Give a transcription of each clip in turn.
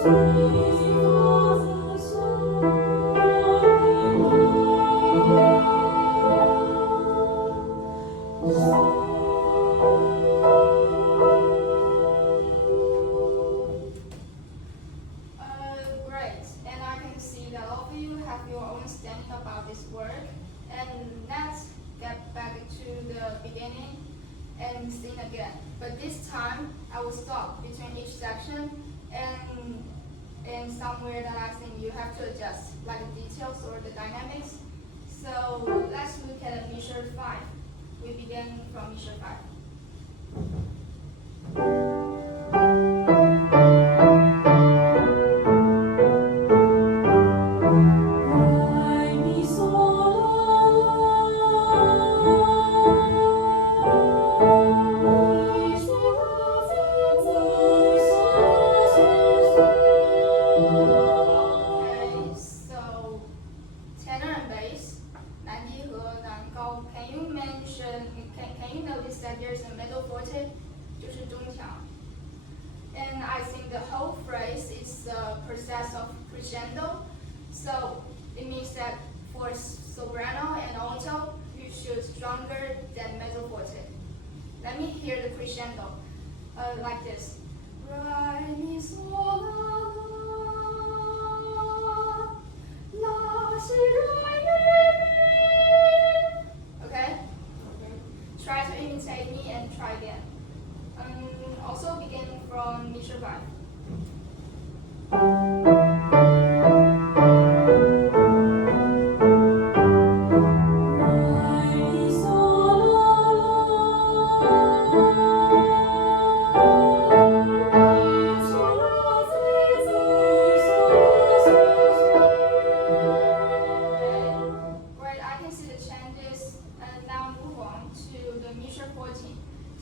Great, and I can see that all of you have your own understanding about this work. And let's get back to the beginning and sing again. But this time, I will stop between each section and somewhere that I think you have to adjust, like the details or the dynamics. So let's look at measure 5. We begin from measure 5. Can you notice that there's a middle forte? 就是中调. And I think the whole phrase is a process of crescendo. So it means that for soprano and alto, you should stronger than middle forte. Let me hear the crescendo like this. Re, mi, sol, la, la, si, re, mi. Okay? Try to imitate me and try again. Also begin from measure 5.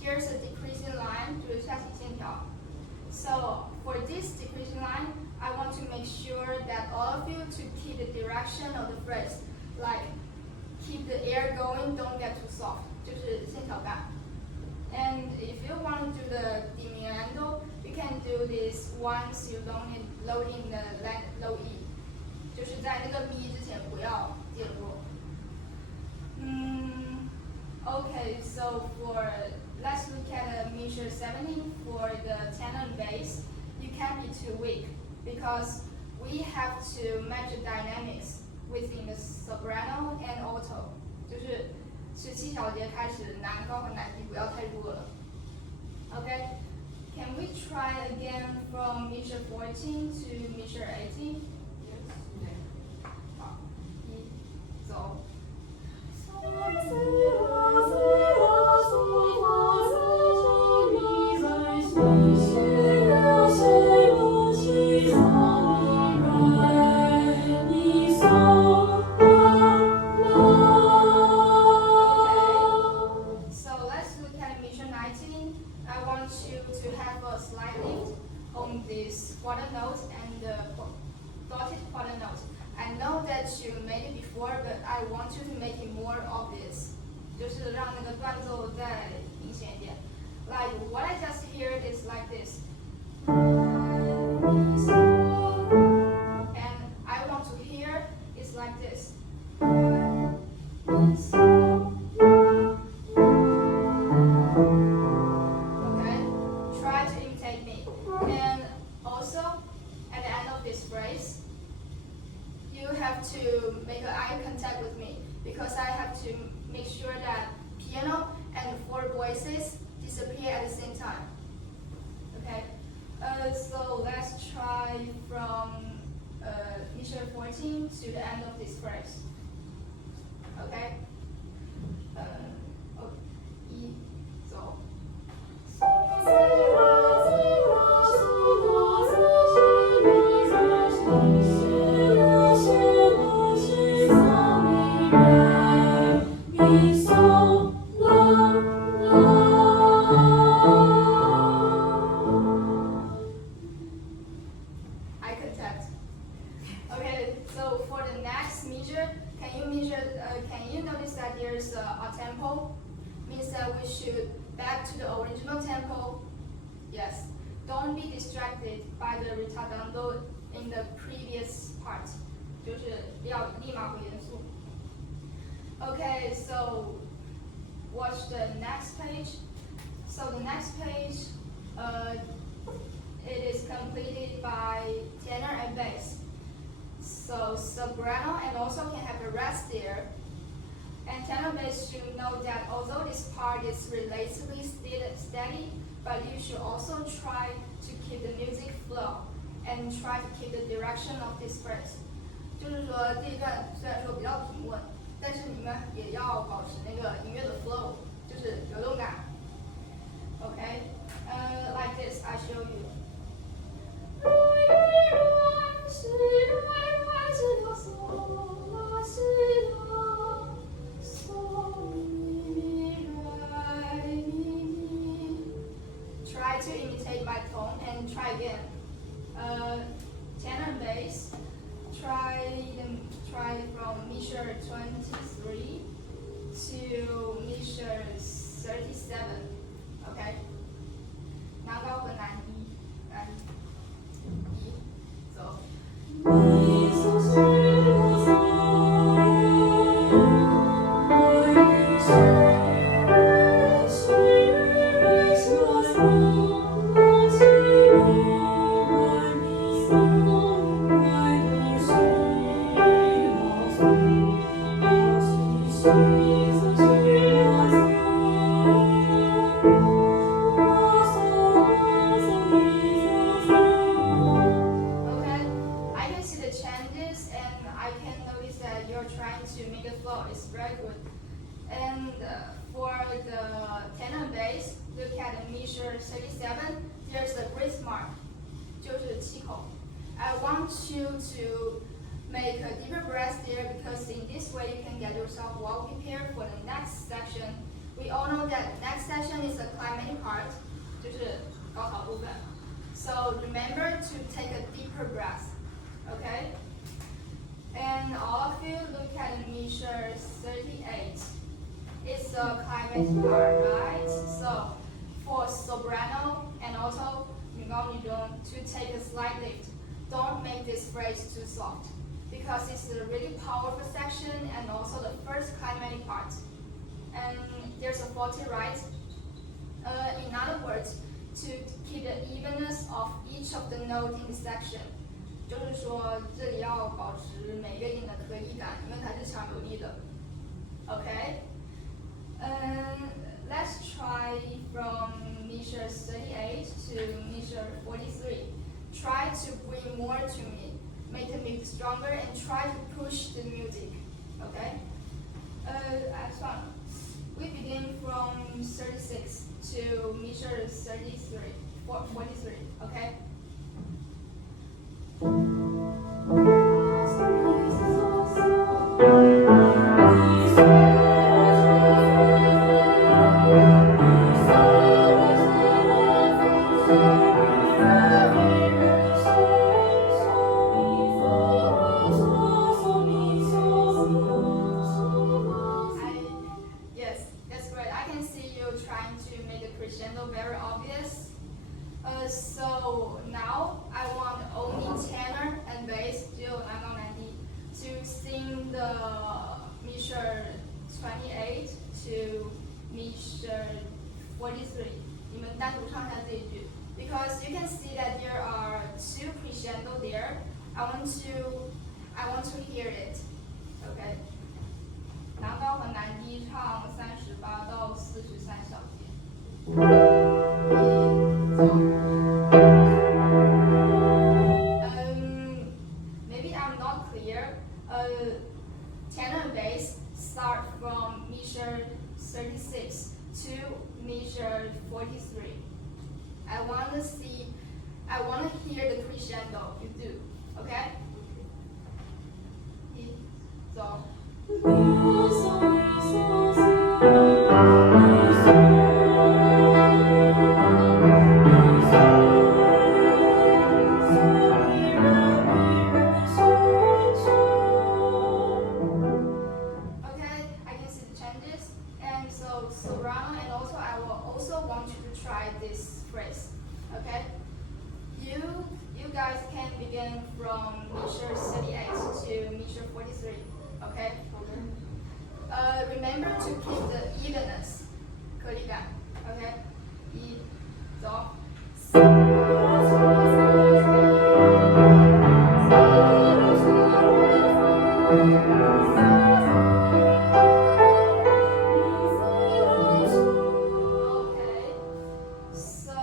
Here's a decreasing line to the Trassic 线条. So for this decreasing line, I want to make sure that all of you to keep the direction of the phrase, like keep the air going, don't get too soft, 就是线条感. And if you want to do the diminuendo, you can do this once you don't load in the low E, 就是在那个咪之前不要介入. Okay, so let's look at measure 17 for the tenor and bass. You can't be too weak because we have to match the dynamics within the soprano and alto. 就是17小节开始，男高和男低不要太弱了. Okay, can we try again from measure 14 to measure 18? Yes. 好，一，走。This quarter note and the dotted quarter note. I know that you made it before, but I want you to make it more obvious. 就是让那个断奏再明显一点. Like what I just heard is like this. And I want to hear is like this. Okay, try to imitate me. And also, at the end of this phrase, you have to make eye contact with me because I have to make sure that piano and four voices disappear at the same time. Okay, so let's try from measure 14 to the end of this phrase. Okay, 一，走。Eye contact. Okay, so for the next measure, can you notice that there's a tempo? Means that we should back to the original tempo. Yes. don't be distracted by the retardando in the previous part. 就是要立马回元素。Okay, so watch the next page. So the next page, it is completed by tenor and bass. So soprano and also can have a rest there. And tenor bass should know that although this part is relatively steady, but you should also try to keep the music flow and try to keep the direction of this phrase. 就是说这一段虽然说比较平稳，但是你们也要保持那个音乐的 flow， 就是流动感。Okay, like this, I show you. Try to imitate my tone and try again. Tenor and bass. Try from measure 23 to measure 37. Okay. 男高和男低，男低，走。And for the tenor bass, look at the measure 37. There's a grace mark, 就是气口. I want you to make a deeper breath there because in this way you can get yourself well prepared for the next section. We all know that next section is a climatic part, 就是高潮部分. So remember to take a deeper breath, okay? And all of you look at measure 38. It's a climatic part, right? So for soprano and also to take a slight lift. Don't make this phrase too soft because it's a really powerful section and also the first climatic part. And there's a 40, right? In other words, to keep the evenness of each of the note in the section. 就是说，这里要保持每个音的可以感，因为它是强有力的。Okay. Let's try from measure 38 to measure 43. Try to bring more to me, make the music stronger, and try to push the music. Okay. We begin from 36 to measure 43, 43. Okay. Yes, that's great. I can see you trying to make the crescendo very obvious. So now I want only tenor and bass, to sing the measure 28 to measure 43. 你们单独唱一下这一句 because you can see that there are two crescendo there. I want to hear it. Okay. 男高和男低唱38到43小节。Maybe I'm not clear. Tenor and bass start from measure 36 to measure 43. I want to hear the crescendo. You do, okay? 一走。Soprano, and also I will also want you to try this phrase, okay? You guys can begin from measure 38 to measure 43. Okay? Remember to keep the evenness. 颗粒感 OK 一走 Okay, so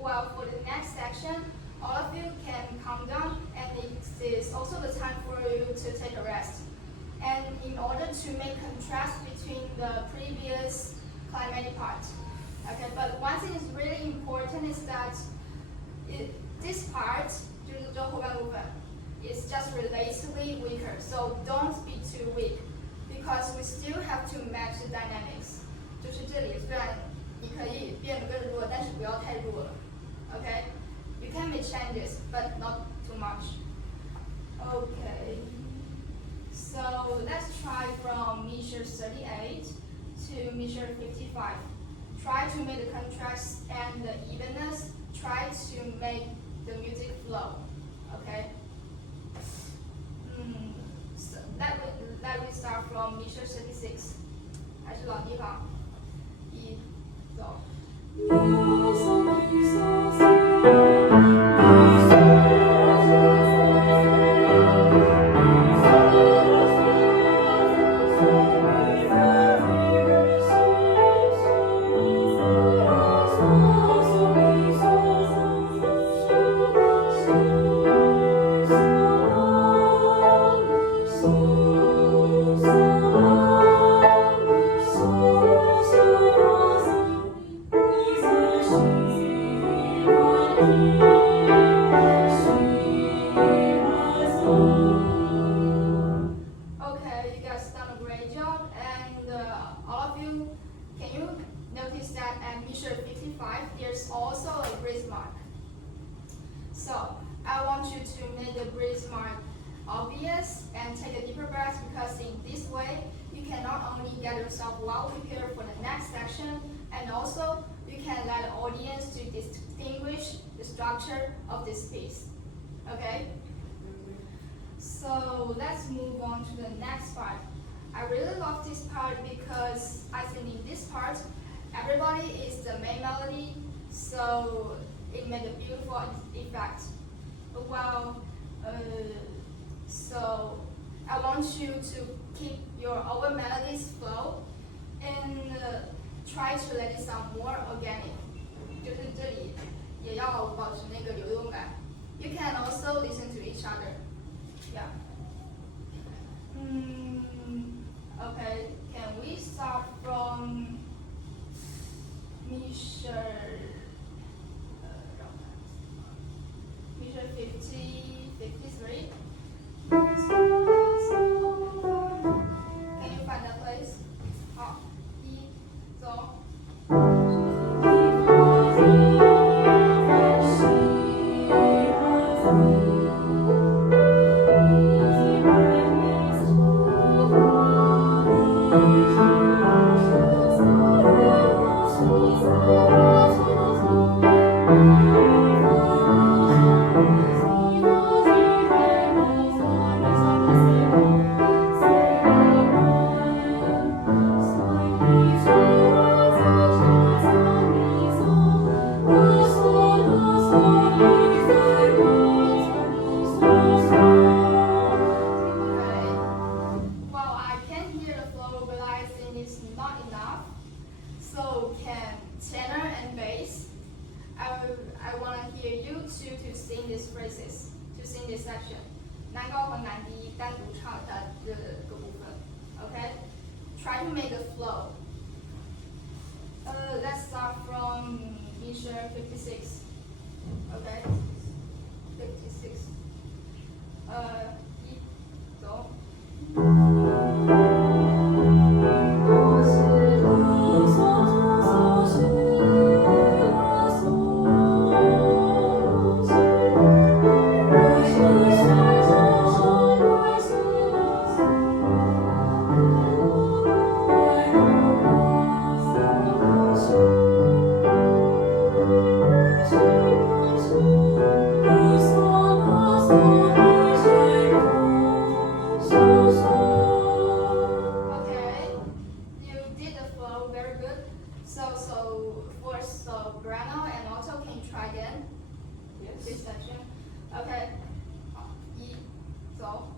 well, for the next section, all of you can calm down, and it is also the time for you to take a rest. And in order to make contrast between the previous climatic part, okay. But one thing is really important is that this part, 就是这后半部分 is just relatively weaker. So don't be too weak, because we still have to match the dynamics. 就是这里虽然你可以变得更弱，但是不要太弱了。Okay, you can make changes, but not too much. Okay, so let's try from measure 38 to measure 55. Try to make the contrast and the evenness. Try to make the music flow. Okay. So let me start from measure 36. 还是老地方，一走。Okay, you guys done a great job, and all of you, can you notice that at measure 55 there's also a breath mark? So I want you to make the breath mark obvious and take a deeper breath, because in this way you can not only get yourself well prepared for the next section, and also you can let the audience to distinguish the structure of this piece. Okay? So let's move on to the next part. I really love this part because I think in this part everybody is the main melody, so it made a beautiful effect. Well, so I want you to keep your over melodies flow and try to let it sound more organic. 就是这里也要保持那个流动感。You can also listen to each other. Yeah. Okay, can we start from measure 50, 53? Can you find that place? 好，一，走。I want to hear you two to sing these phrases, to sing this section. 男高和男低单独唱的这个部分 ，OK? Try to make a flow. Let's start from measure 56. Okay? 56. 一，走。Thank you. this Yes. section. OK，好，一，走。